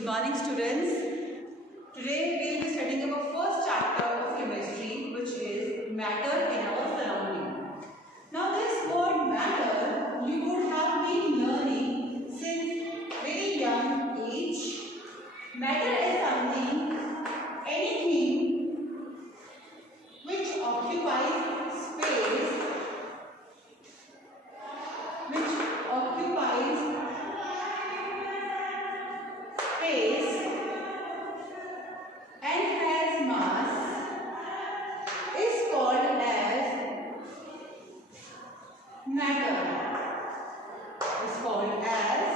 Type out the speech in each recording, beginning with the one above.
Good morning, students. Today we will be studying our first chapter of chemistry, which is matter in our surrounding. Now this word matter you would have been learning since very young age. Matter is something, anything which occupies space, and has mass is called as matter. Is called as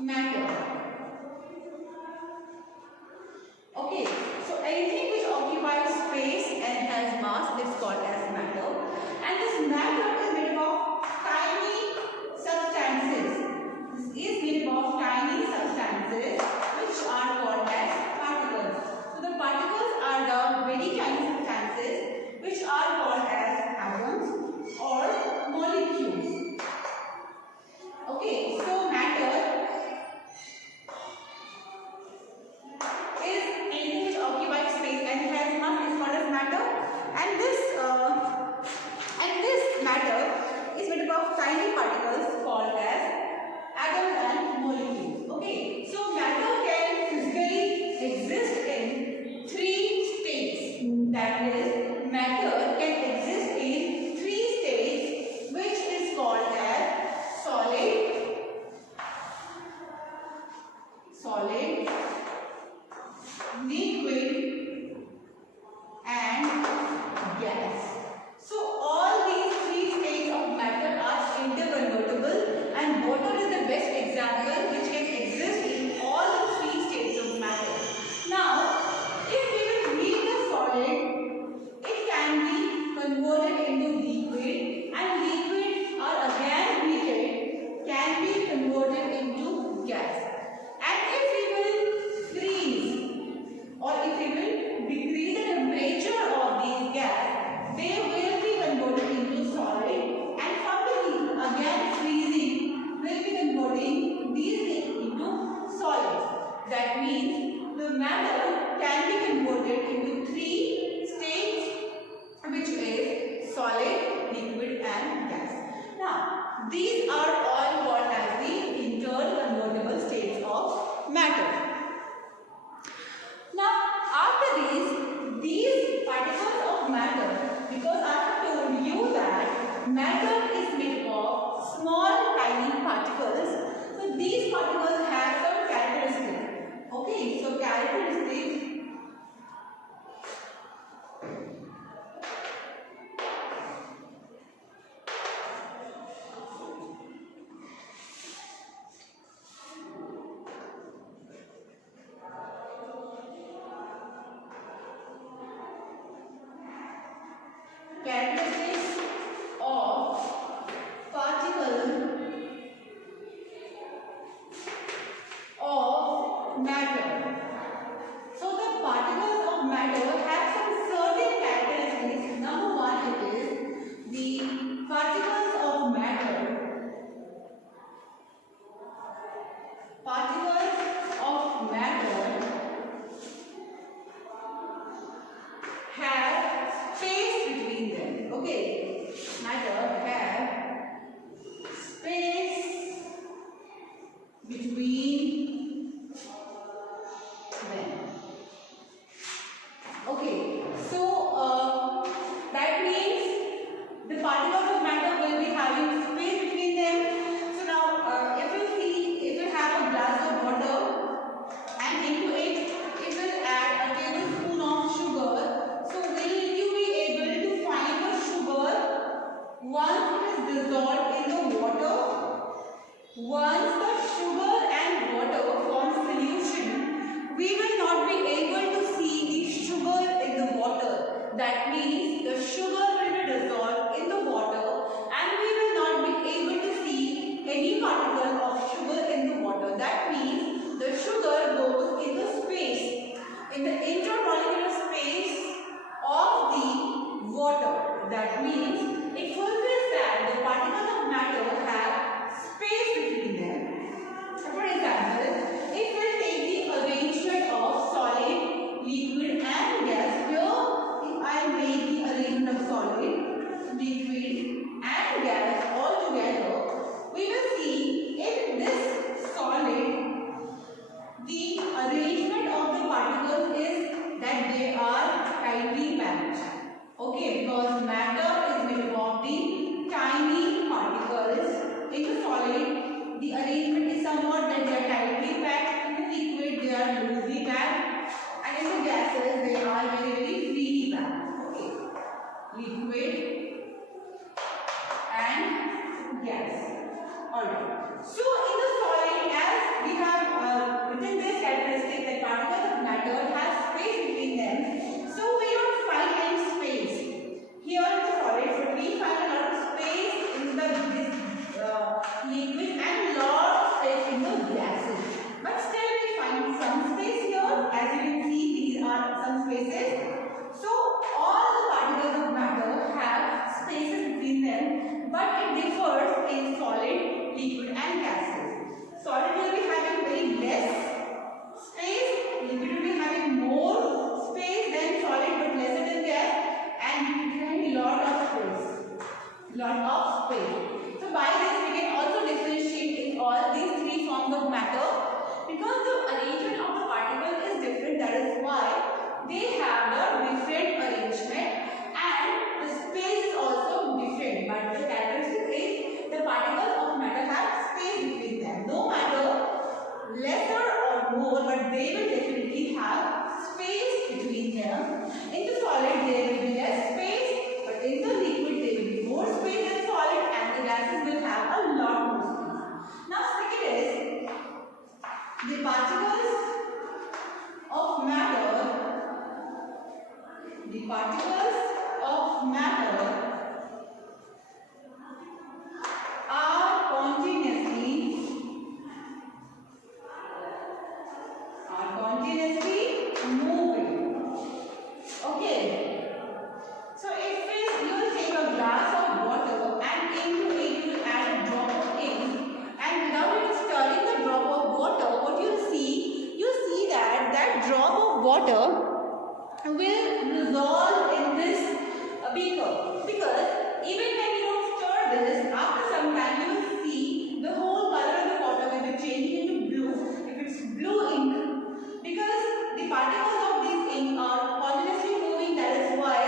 matter. Okay, so anything which occupies space and has mass is called as matter. And this matter is made of tiny substances. This is made of tiny substances which are called as particles. So the particles are the very tiny substances which are called as atoms or molecules. Okay, so matter is anything which occupies space and has mass is called as matter. And this matter is made up of tiny particles called as atoms and molecules. Okay, so matter can physically exist in three states. That is, matter can exist in three states, which is called as solid, liquid, and gas. So all these three states of matter are interconvertible, and water is the best example which can exist in all the three states of matter. Now, if we will read the solid, it can be converted into liquid, and liquid or again heated can be converted into gas. And if we will freeze or if we will decrease the temperature of these gas, they will be converted into solid, and from the again freezing will be converting these things into solids. That means the matter can be converted into three states, which is solid, liquid, and gas. Now these are all called as the interconvertible states of matter. Now after these particles of matter, because I have told you that matter is made of small tiny particles, so these particles have some characteristics. Okay, so characteristics. Characteristics of particle of matter. So the particles of matter have some certain characteristics. Number one, it is the particles of matter. Particles of matter have space between them. Okay, matter have space between them. Okay, so that means the particles of matter will be having space between them. So now if you have a glass of water and into it will add a tablespoon of sugar. So will you be able to find the sugar once it is dissolved in the water? Once the sugar and it differs in solid, liquid and gases. Solid will be having very less space, liquid will be having more space than solid but lesser than gas, and liquid will having lot of space. So by this we can also differentiate in all these three forms of matter, because the arrangement of the particle is different. That is why they have the different arrangement, and the space is also different. But the characteristic is the particles of matter have space between them. No matter lesser or more, but they will definitely have space between them. In the solid there will be less space, but in the liquid there will be more space than solid, and the gases will have a lot more space. Now second is the particles of matter. The particles of matter are continuously moving. Okay. So if you will take a glass of water and into it you will add a drop of ink, and without even stirring the drop of water, what you see that drop of water will dissolve in this beaker, because even when you don't stir this, after some time you will see the whole color of the water will be changing into blue, if it's blue ink, because the particles of this ink are continuously moving. That is why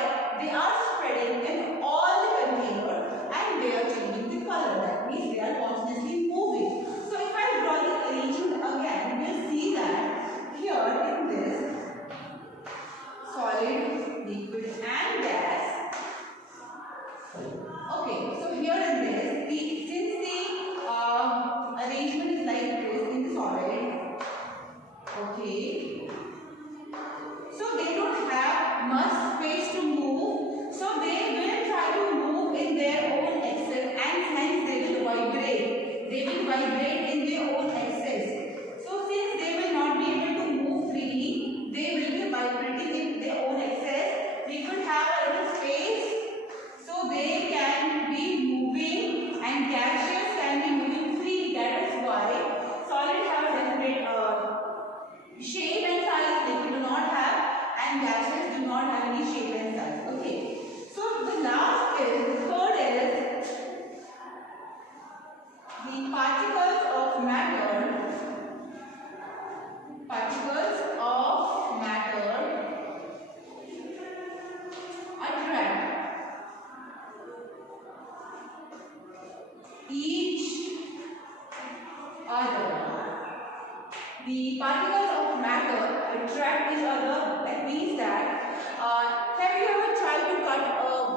they are spreading in all the container and they are changing the color. That means they are continuously moving. So if I draw the arrangement again, you will see that here in this solid, liquid and gas. Okay, so here in this, since the arrangement is like this in the solid, okay, so they don't have much space to move, so they will try to move in their own axis, and hence they will vibrate. They will vibrate in their own axis. So since they will not be able to move freely, they will be vibrating in their own axis. We could have a little space, so they can be moving and gaseous can be moving freely. That is why solid have a definite shape and size, liquid do not have, and gaseous do not have any shape and size. Okay. So the last is, the third is the particles of matter. Particles of matter attract each other. The particles of matter attract each other. That means that have you ever tried to cut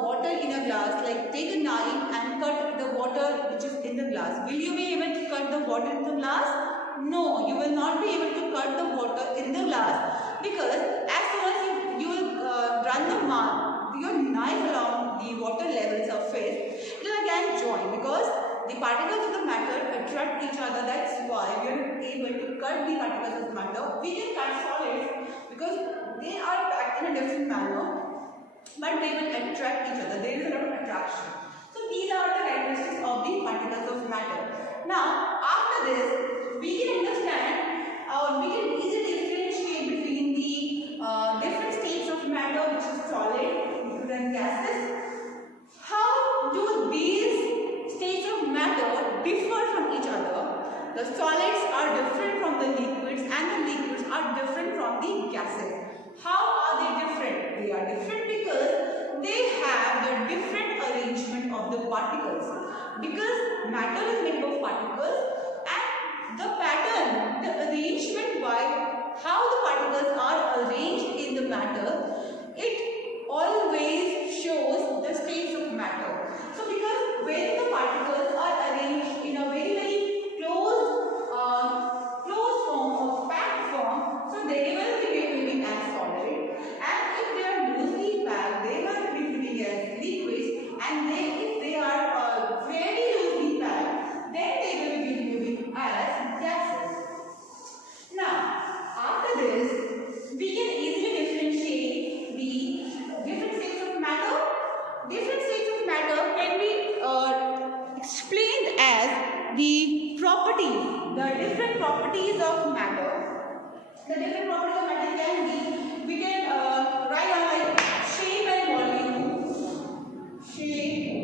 water in a glass? Like take a knife and cut the water which is in the glass. Will you be able to cut the water in the glass? No, you will not be able to cut the water in the glass, because as soon as you will run your knife along the water level surface, it will again join, because the particles of the matter attract each other. That's why we are able to cut the particles of the matter. We can cut solids because they are packed in a different manner, but they will attract each other. There is a lot of attraction. So these are the characteristics of the particles of matter. Now after this, we can understand, we can easily differentiate between the different states of matter, which is solid, liquid and gases. How do these states of matter differ from each other? The solids are different from the liquids and the liquids are different from the gases. How are they different? They are different because they have the different arrangement of the particles. Because matter is made of particles, and the pattern, the arrangement by how the particles are arranged in the matter, it always shows the states of matter. So because when the particles are arranged in a very closed form or packed form, so they will be behaving as solid, and if they are loosely packed, they will be behaving as liquids, and if they are very loosely packed, then they will be behaving as gases. Now after this, we can easily differentiate the different states of matter. Different states of matter the properties, the different properties of matter. The different properties of matter can be, we can write on like shape and volume. Shape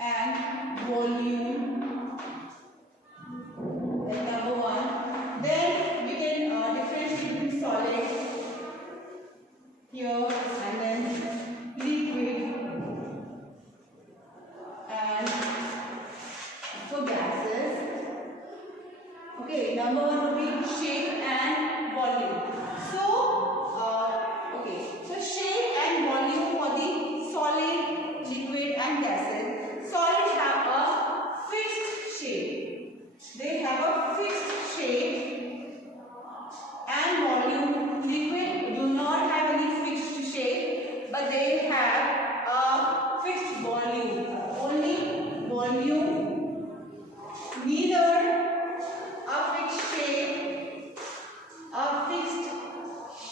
and volume. That's number one. Then we can differentiate between solid here and then liquid and for gases. Okay, number one would be shape and volume. So, so shape and volume for the solid, liquid and gases. Solid have a fixed shape. They have a fixed shape and volume. Liquid do not have any fixed shape, but they have a fixed volume. Only volume, neither a fixed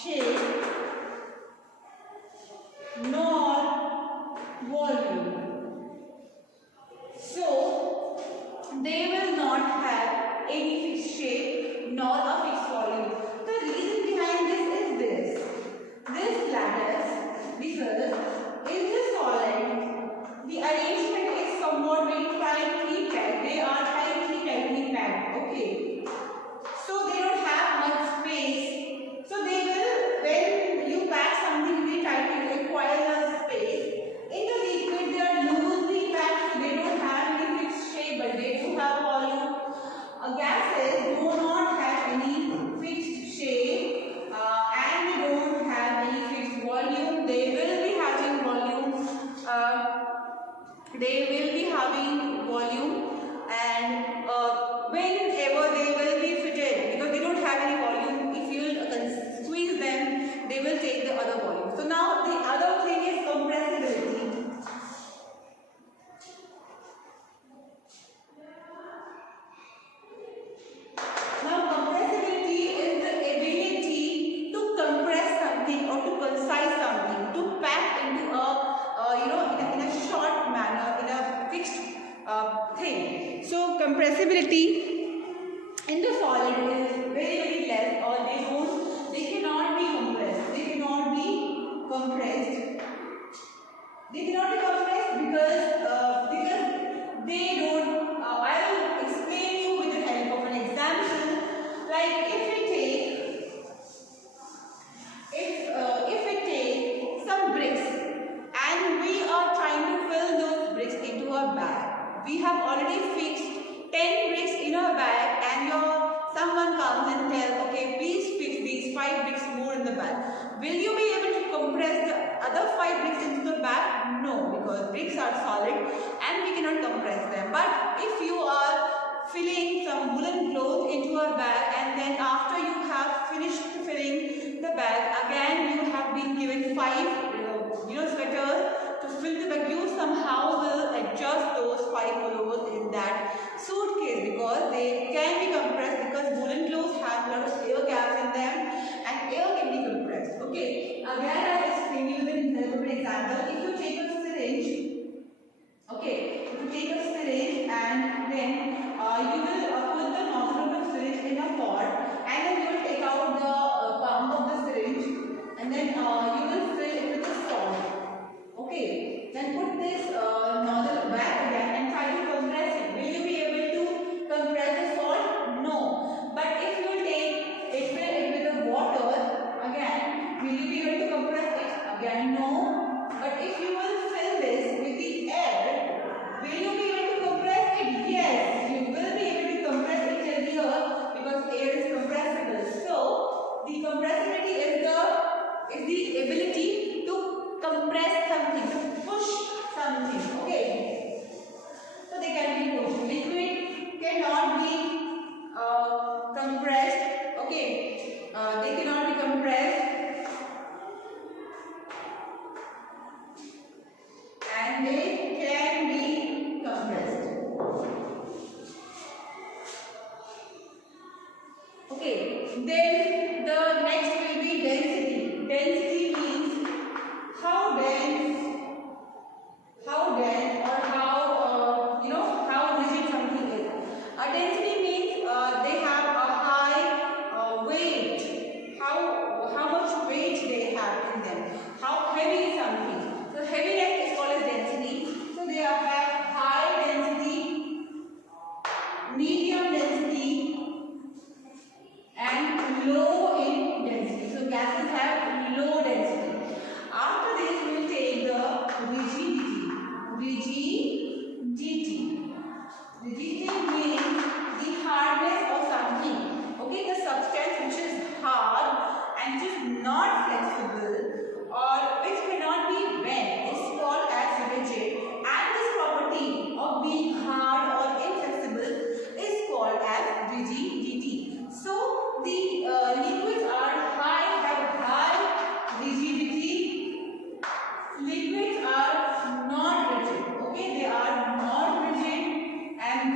shape nor volume. So they will not have any fixed shape nor a fixed volume. The reason behind this is this lattice, because in the solid the arrangement is somewhat very tightly packed. They are tightly packed. Okay. So they don't have much space. So they will, when you pack something very tightly, it requires a space. In the liquid, they are loosely packed. So they don't have any fixed shape, but they do have volume. Gases do not have any fixed shape and they don't have any fixed volume. They will be having volume. And whenever they will be fitted, because they don't have any volume, if you squeeze them, they will take the other volume. So now the other thing is compressibility. Now compressibility is the ability to compress something or to concise something, to pack into a in a short manner, in a fixed thing. So compressibility in the solid is very less, or they cannot be compressed. They cannot be compressed because they don't. I will explain you with the help of an example. Like if we take some bricks and we are trying to fill those bricks into a bag. We have already fixed 10 bricks in a bag, and someone comes and tells, okay, please fix these 5 bricks more in the bag. Will you be able to compress the other 5 bricks into the bag? No, because bricks are solid and we cannot compress them. But if you are filling some woolen cloth into a bag, and then after you have finished filling the bag, again you have been given 5 sweaters to fill the bag, you somehow will adjust those 5 pullovers in that suitcase, because they can be compressed, because woolen clothes have a lot of air gaps in them and air can be compressed. Okay, again I will explain you with an example. If you take a syringe, okay, if you take a syringe and then you will put the nozzle of the syringe in a pot, and then you will take out the pump of the syringe, and then you will fill it with the salt. Okay, then put this nozzle back again and try to compress it. Will you be able to compress the salt? No. But if you take it, fill it with the water again, will you be able to compress it? Again, no. But if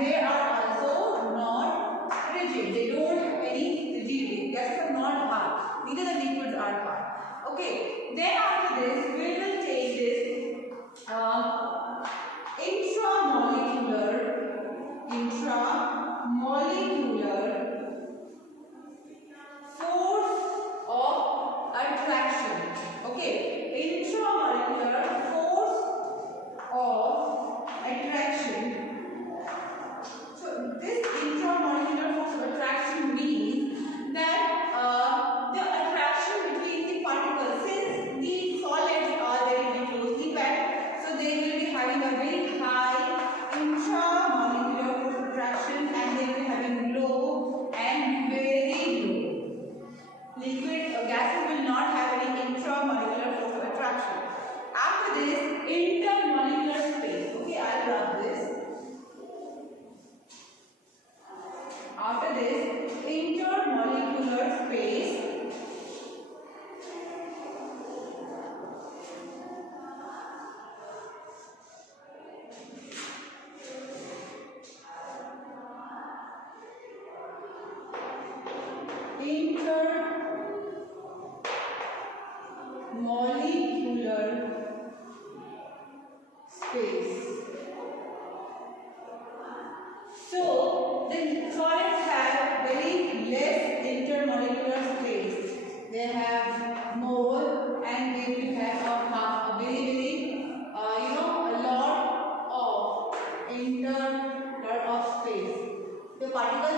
they are also not rigid. They don't have any rigidity. Gases are not hard. Neither the liquids are hard. Okay. Then after this, we will take this intramolecular force of attraction. Okay, intramolecular force of attraction. So this intramolecular force of attraction means that the attraction between the particles, since the solids are very closely packed, so they will be having a very high intramolecular force of attraction, and they will be having low and very low. Liquid gases will not have any intramolecular force of attraction. After this, intermolecular space. Okay, I'll rub this. After this, intermolecular space. Intermolecular space. So the solids have very less intermolecular space. They have more, and they will have a very a lot of space. The particles